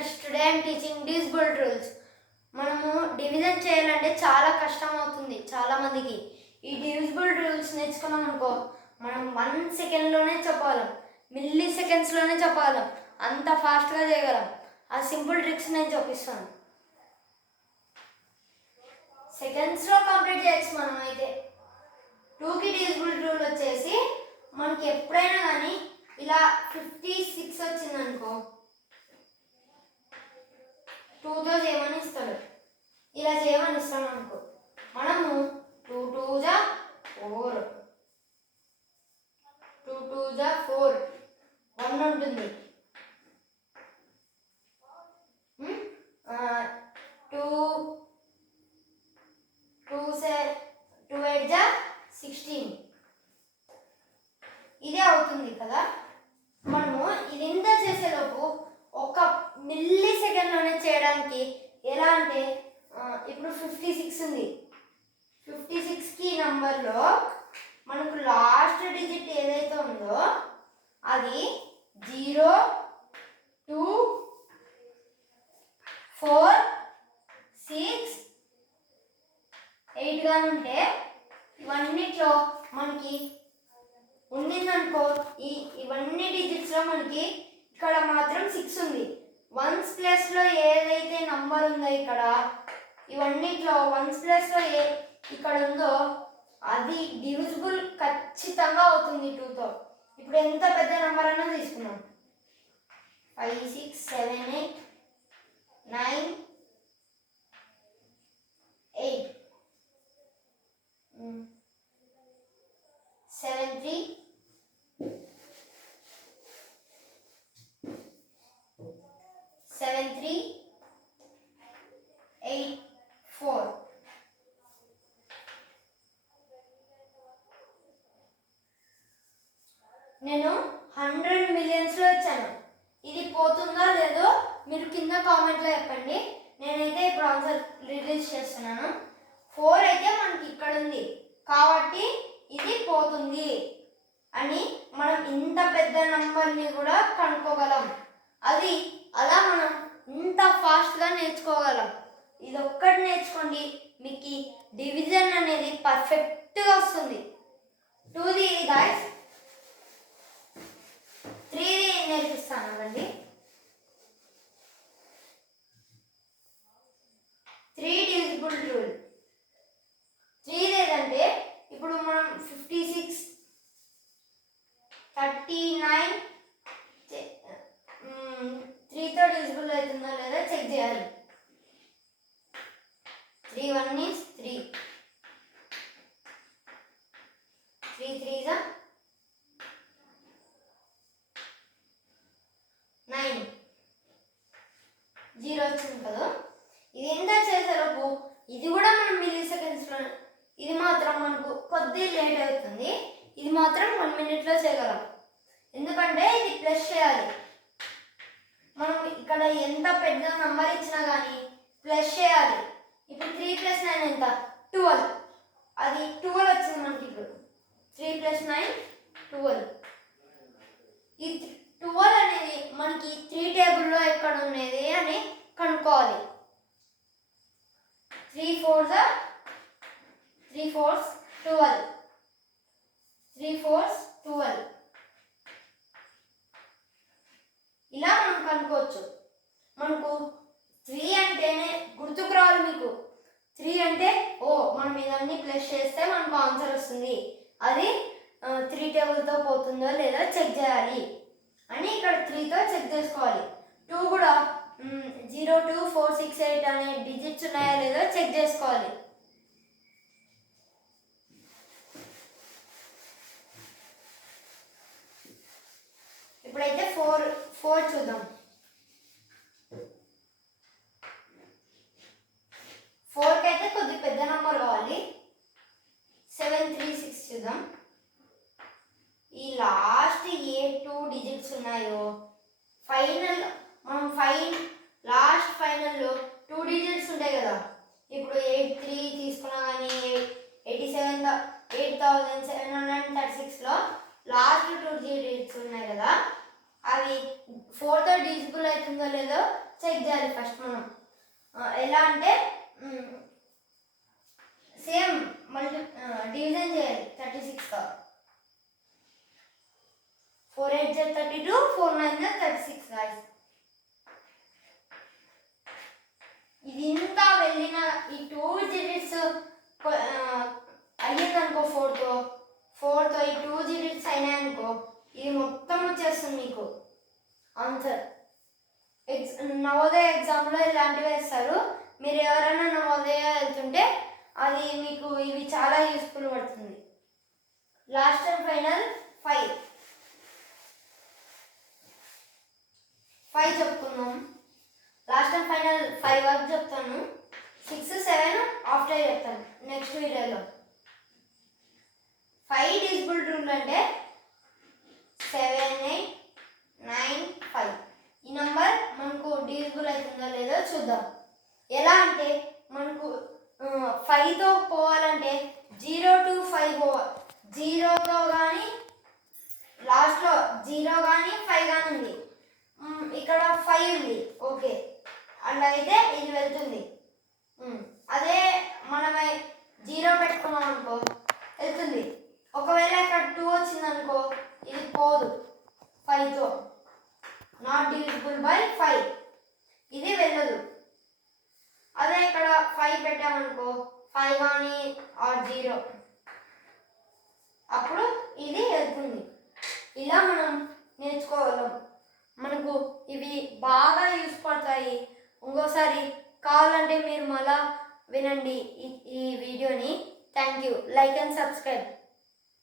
Friends, today I'm teaching divisible rules. మనము division చేయాలంటే చాలా కష్టం అవుతుంది చాలా మందికి. ఈ డివిజిబుల్ రూల్స్ నేర్చుకున్నాం అనుకో, మనం 1 సెకండ్లోనే చెప్పగలం, మిల్లీ సెకండ్స్లోనే చెప్పగలం, అంత ఫాస్ట్గా చేయగలం. ఆ సింపుల్ ట్రిక్స్ నేను చూపిస్తాను. సెకండ్స్లో కంప్లీట్ చేయొచ్చు మనం. అయితే 2కి డివిజిబుల్ రూల్ వచ్చేసి, మనకి ఎప్పుడైనా కానీ ఇలా 56 వచ్చిందనుకో, 2తో చేయమని ఇస్తాడు. ఇలా చేయమని ఇస్తాడు అనుకో, మనము 2 2 జా 4, 2 2 జా 4, 1 ఉంటుంది. 2 8 జా 16, ఇదే అవుతుంది కదా. మనము ఇదంతా చేసేలోపు ఒక మిల్లీ సెకండ్లోనే చేయడానికి ఎలా అంటే, ఇప్పుడు 56 ఉంది. 56కి నంబర్లో మనకు లాస్ట్ డిజిట్ ఏదైతే ఉందో అది 0 2 4 6 8గా ఉంటే, ఇవన్నిట్లో మనకి ఉండిందనుకో, ఇవన్నీ డిజిట్స్లో మనకి ఇక్కడ మాత్రం 6 ఉంది. 1s ప్లేస్లో ఏదైతే నంబర్ ఉందో ఇక్కడ, ఇవన్నిట్లో 1s ప్లేస్లో ఇక్కడ ఉందో అది డివిజిబుల్ ఖచ్చితంగా అవుతుంది 2తో. ఇప్పుడు ఎంత పెద్ద నెంబర్ అన్నా తీసుకున్నాం, 5 6 7 8 9 8 7 3 7 3 8 4. నేను 100 మిలియన్స్లో వచ్చాను. ఇది పోతుందో లేదో మీరు కింద కామెంట్లో చెప్పండి. నేనైతే ఇప్పుడు ఆన్సర్ రిలీజ్ చేస్తున్నాను. 4 అయితే మనకి ఇక్కడ ఉంది కాబట్టి ఇది పోతుంది అని మనం ఇంత పెద్ద నంబర్ని కూడా కనుక్కోగలం. అది అలా మనం ఇంత ఫాస్ట్గా నేర్చుకోగలం. ఇది ఒక్కటి నేర్చుకోండి, మీకు డివిజన్ అనేది పర్ఫెక్ట్గా వస్తుంది. 2ది గైస్, 3ది నేర్పిస్తాను అండి. 3 డివిజిబుల్ రూల్. 3 ఏదంటే, ఇప్పుడు మనం 56 39 3తో డివిజిబుల్ అవుతుందో లేదో చెక్ చేయాలి. 3 1 is 3, 3 3 is 9, 0 వచ్చింది కదా. ఇది ఎంత చేసేలోపు ఇది కూడా మనం మిల్లీ సెకండ్స్లో, ఇది మాత్రం మనకు కొద్ది లేట్ అవుతుంది. ఇది మాత్రం 1 మినిట్లో చేయగలం, ఎందుకంటే ఇది ప్లస్ చేయాలి. మనం ఇక్కడ ఎంత పెద్ద నెంబర్ ఇచ్చినా కానీ ప్లస్ చేయాలి. ఇప్పుడు 3 + 9 ఎంత, 12. అది 12 వచ్చింది మనకి. ఇప్పుడు 3 + 9 12. ఈ 12 అనేది మనకి 3 టేబుల్లో ఎక్కడ ఉన్నది అని కనుక్కోవాలి. 3 4s 12, 3 4s 12. ఇలా మనం కనుక్కోవచ్చు. మనకు 3 అంటేనే గుర్తుకు రావాలి మీకు. 3 అంటే మనం ఇదన్నీ ప్లస్ చేస్తే మనకు ఆన్సర్ వస్తుంది. అది 3 టేబుల్తో పోతుందో లేదో చెక్ చేయాలి అని ఇక్కడ 3తో చెక్ చేసుకోవాలి. 2 కూడా 0 2 4 6 8 అనే డిజిట్స్ ఉన్నాయో లేదో చెక్ చేసుకోవాలి. ఇప్పుడైతే 4 చూద్దాం. 4కి అయితే కొద్ది పెద్ద నెంబర్ కావాలి. 7 3 6 చూద్దాం. ఈ లాస్ట్ ఏ 2 డిజిట్స్ ఉన్నాయో మనం లాస్ట్ ఫైనల్లో 2 డిజిట్స్ ఉంటాయి కదా. ఇప్పుడు 8 3 తీసుకున్నా కానీ 8736లో లాస్ట్ 2 డిజిట్స్ ఉన్నాయి కదా, అవి 4తో లేదో చెక్ చేయాలి ఫస్ట్ మనం. ఎలా అంటే సేమ్ డివిజన్ చేయాలి 36తో. 4 8 32, 4 9 36 guys. ఇది ఇంకా వెళ్ళిన ఈ 2 digits అయ్యిందనుకో 4తో ఈ 2 digits అయినాయనుకో ఇది మొత్తం వచ్చేస్తుంది మీకు ఆన్సర్. నవోదయ ఎగ్జామ్లో ఇలాంటివి వేస్తారు. మీరు ఎవరైనా నవోదయ వెళ్తుంటే అది మీకు ఇవి చాలా యూస్ఫుల్ పడుతుంది. లాస్ట్ అండ్ ఫైనల్ 5 చెప్పుకుందాం. లాస్ట్ అండ్ ఫైనల్ 5 వరకు చెప్తాను. 6 7 ఆఫ్టర్ చెప్తాను నెక్స్ట్ వీడియోలో. 5 డివిజిబుల్ రూల్ అంటే 7 8 9 5. ఈ నంబర్ మనకు డివిజిబుల్ అవుతుందో లేదో చూద్దాం. ఎలా అంటే మనకు 5తో పోవాలంటే 0 to 5 పోవాలి. 0తో కానీ లాస్ట్లో 0 కానీ 5 కానీ ఉంది. ఇక్కడ 5 ఉంది ఓకే, అలా అయితే ఇది వెళ్తుంది. అదే మనం 0 పెట్టుకున్నాం అనుకో వెళ్తుంది. ఒకవేళ ఇక్కడ 2 వచ్చిందనుకో ఇది పోదు 5తో. నాట్ డివిజిబుల్ బై 5, ఇది వెళ్ళదు. అదే ఇక్కడ 5 పెట్టామనుకో 5 కానీ ఆర్ 0 అప్పుడు ఇది వెళ్తుంది. ఇలా మనం నేర్చుకోగలం. మనకు ఇవి బాగా యూస్ పడతాయి. ఇంకోసారి కావాలంటే మీరు మళ్ళా వినండి ఈ వీడియోని. Thank you. Like and subscribe.